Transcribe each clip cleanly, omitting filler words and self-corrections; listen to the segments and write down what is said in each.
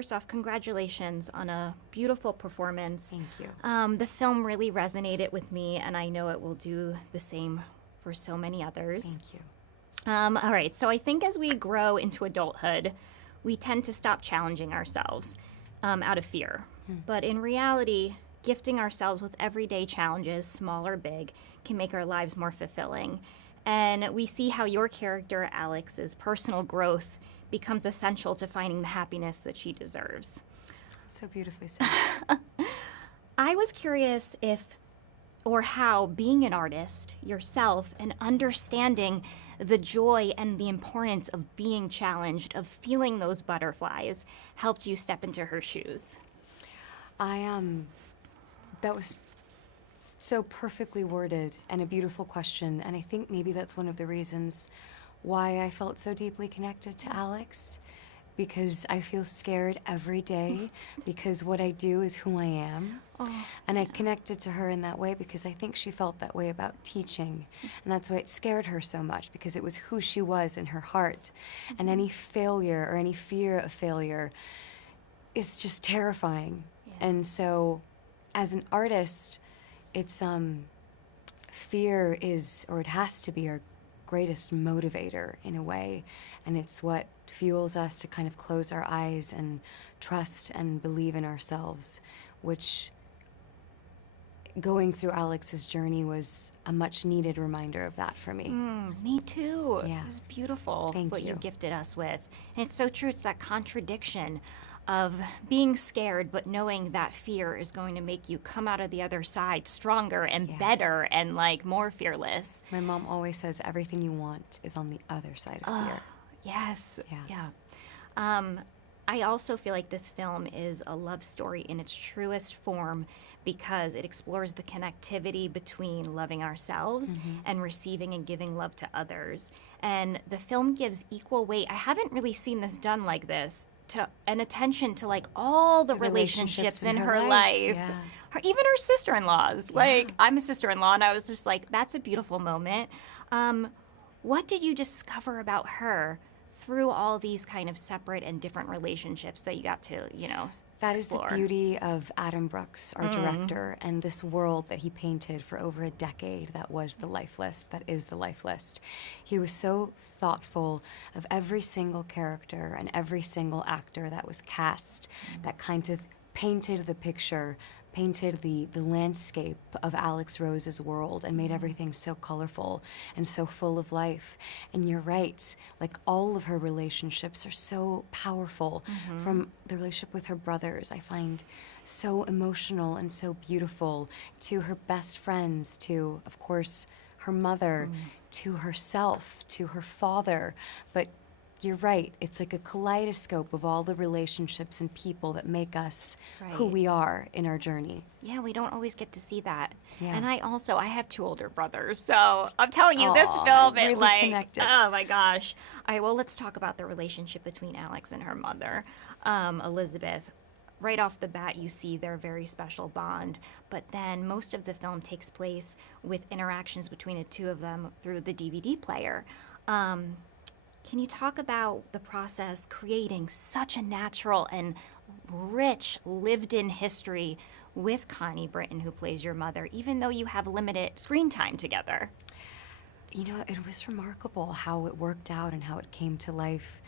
first off, congratulations on a beautiful performance. Thank you. The film really resonated with me, and I know it will do the same for so many others. Thank you. All right, so I think as we grow into adulthood, we tend to stop challenging ourselves out of fear. But in reality, gifting ourselves with everyday challenges, small or big, can make our lives more fulfilling. And we see how your character, Alex's personal growth becomes essential to finding the happiness that she deserves. So beautifully said. I was curious if or how being an artist yourself and understanding the joy and the importance of being challenged, of feeling those butterflies, helped you step into her shoes. That was so perfectly worded and a beautiful question, and I think maybe that's one of the reasons why I felt so deeply connected to Alex, because I feel scared every day because what I do is who I am. And I connected to her in that way because I think she felt that way about teaching. And that's why it scared her so much, because it was who she was in her heart. And any failure or any fear of failure is just terrifying. Yeah. And so as an artist, it's fear is, or it has to be, our greatest motivator in a way, and it's what fuels us to kind of close our eyes and trust and believe in ourselves, which going through Alex's journey was a much needed reminder of that for me. Me too. Yeah. It was beautiful. Thank what you. you gifted us with. And it's so true. It's that contradiction of being scared, but knowing that fear is going to make you come out of the other side stronger and better and like more fearless. My mom always says everything you want is on the other side of fear. Yes. Yeah. I also feel like this film is a love story in its truest form because it explores the connectivity between loving ourselves and receiving and giving love to others. And the film gives equal weight. I haven't really seen this done like this. And attention to like all the relationships in her life. Yeah. Even her sister-in-laws. Like, I'm a sister-in-law, and I was just like, that's a beautiful moment. What did you discover about her through all these kind of separate and different relationships that you got to, That explore? is the beauty of Adam Brooks, our director, and this world that he painted for over a decade that was the Life List, that is the Life List. He was so thoughtful of every single character and every single actor that was cast, that kind of painted the picture, painted the landscape of Alex Rose's world and made everything so colorful and so full of life. And you're right, like all of her relationships are so powerful. From the relationship with her brothers, I find so emotional and so beautiful, to her best friends, to, of course, her mother, to herself, to her father. But you're right, it's like a kaleidoscope of all the relationships and people that make us who we are in our journey. Yeah, we don't always get to see that. Yeah. And I have 2 older brothers, so I'm telling you, this film, really it like, connected. oh my gosh. All right, well, let's talk about the relationship between Alex and her mother, Elizabeth. Right off the bat, you see their very special bond, but then most of the film takes place with interactions between the two of them through the DVD player. Can you talk about the process creating such a natural and rich lived-in history with Connie Britton, who plays your mother, even though you have limited screen time together? You know, it was remarkable how it worked out and how it came to life,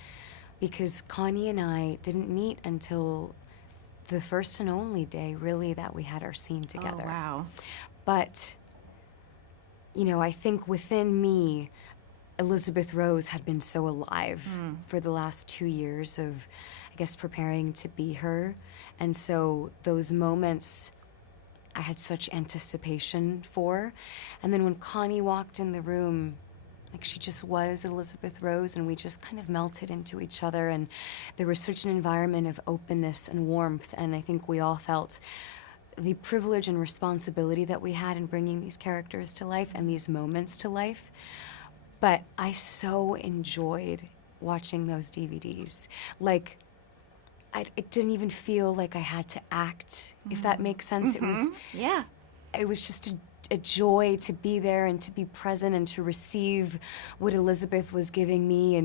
because Connie and I didn't meet until the first and only day, really, that we had our scene together. Oh, wow. But, I think within me, Elizabeth Rose had been so alive for the last 2 years of, I guess, preparing to be her. And so those moments I had such anticipation for. And then when Connie walked in the room, like she just was Elizabeth Rose, and we just kind of melted into each other. And there was such an environment of openness and warmth. And I think we all felt the privilege and responsibility that we had in bringing these characters to life and these moments to life. But I so enjoyed watching those DVDs. Like, it didn't even feel like I had to act, if that makes sense. It was just a joy to be there and to be present and to receive what Elizabeth was giving me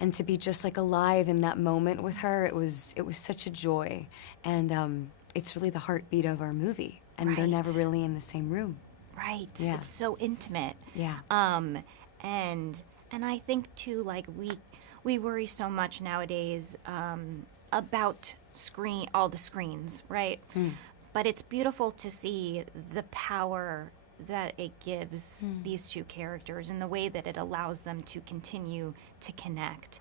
and to be just like alive in that moment with her. It was such a joy. And it's really the heartbeat of our movie. And they're never really in the same room. Right. Yeah. It's so intimate. Yeah. And I think too, like we worry so much nowadays about all the screens, right? But it's beautiful to see the power that it gives these two characters and the way that it allows them to continue to connect.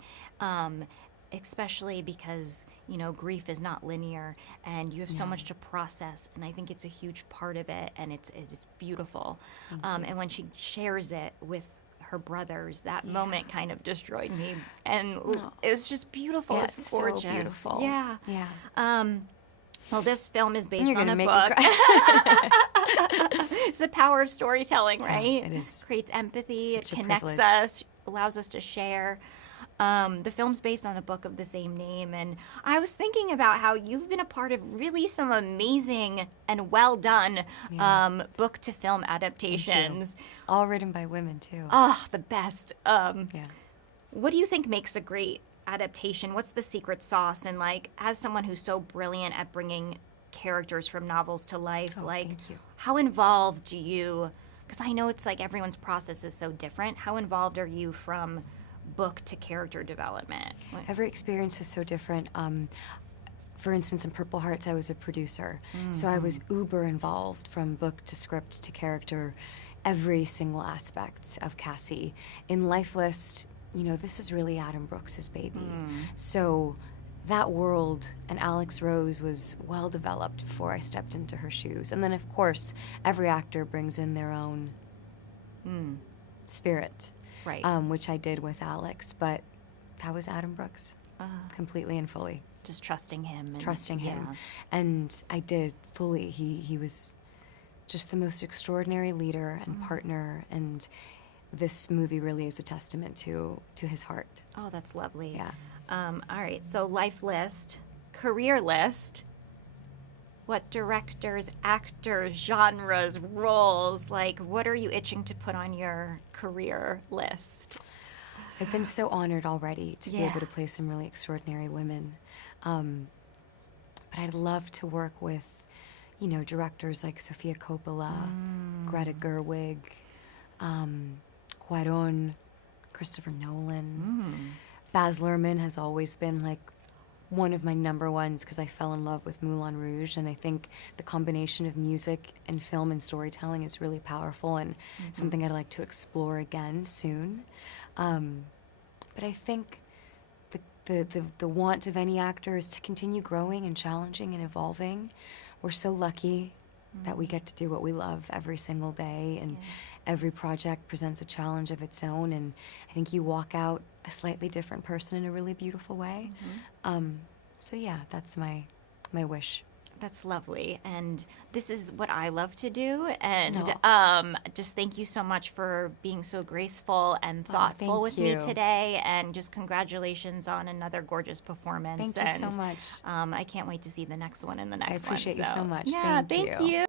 Especially because, you know, grief is not linear and you have so much to process, and I think it's a huge part of it, and it's beautiful. And when she shares it with her brothers, that moment kind of destroyed me, and it was just beautiful. Yeah, It's gorgeous. so beautiful. Yeah. Yeah. Well, this film is based You're on gonna a make book. me cry. It's the power of storytelling, right? it is. Creates empathy. Such It a connects privilege. us, allows us to share. The film's based on a book of the same name, and I was thinking about how you've been a part of really some amazing and well done book to film adaptations. All written by women, too. Oh, the best. Yeah. What do you think makes a great adaptation? What's the secret sauce? And like, as someone who's so brilliant at bringing characters from novels to life, like, thank you. how involved do you? Because I know it's like everyone's process is so different. How involved are you from book to character development? Every experience is so different. For instance, in Purple Hearts, I was a producer. So I was uber involved from book to script to character, every single aspect of Cassie. In Life List, you know, this is really Adam Brooks's baby. So that world and Alex Rose was well developed before I stepped into her shoes. And then, of course, every actor brings in their own spirit. Right. Which I did with Alex, but that was Adam Brooks, completely and fully. Just trusting him. And, Trusting him. And I did fully. He was just the most extraordinary leader and partner, and this movie really is a testament to his heart. Oh, that's lovely. Yeah. All right, so life list, career list. What directors, actors, genres, roles, like what are you itching to put on your career list? I've been so honored already to be Yeah. able to play some really extraordinary women. But I'd love to work with, you know, directors like Sofia Coppola, Greta Gerwig, Cuarón, Christopher Nolan. Baz Luhrmann has always been like one of my number ones because I fell in love with Moulin Rouge, and I think the combination of music and film and storytelling is really powerful and something I'd like to explore again soon. But I think the want of any actor is to continue growing and challenging and evolving. We're so lucky that we get to do what we love every single day, and every project presents a challenge of its own, and I think you walk out a slightly different person in a really beautiful way. So yeah, that's my wish. That's lovely, and this is what I love to do, and just thank you so much for being so graceful and thoughtful with me today, and just congratulations on another gorgeous performance. Thank you so much. I can't wait to see the next one and the next one. I appreciate you so much. Yeah, Thank you. you.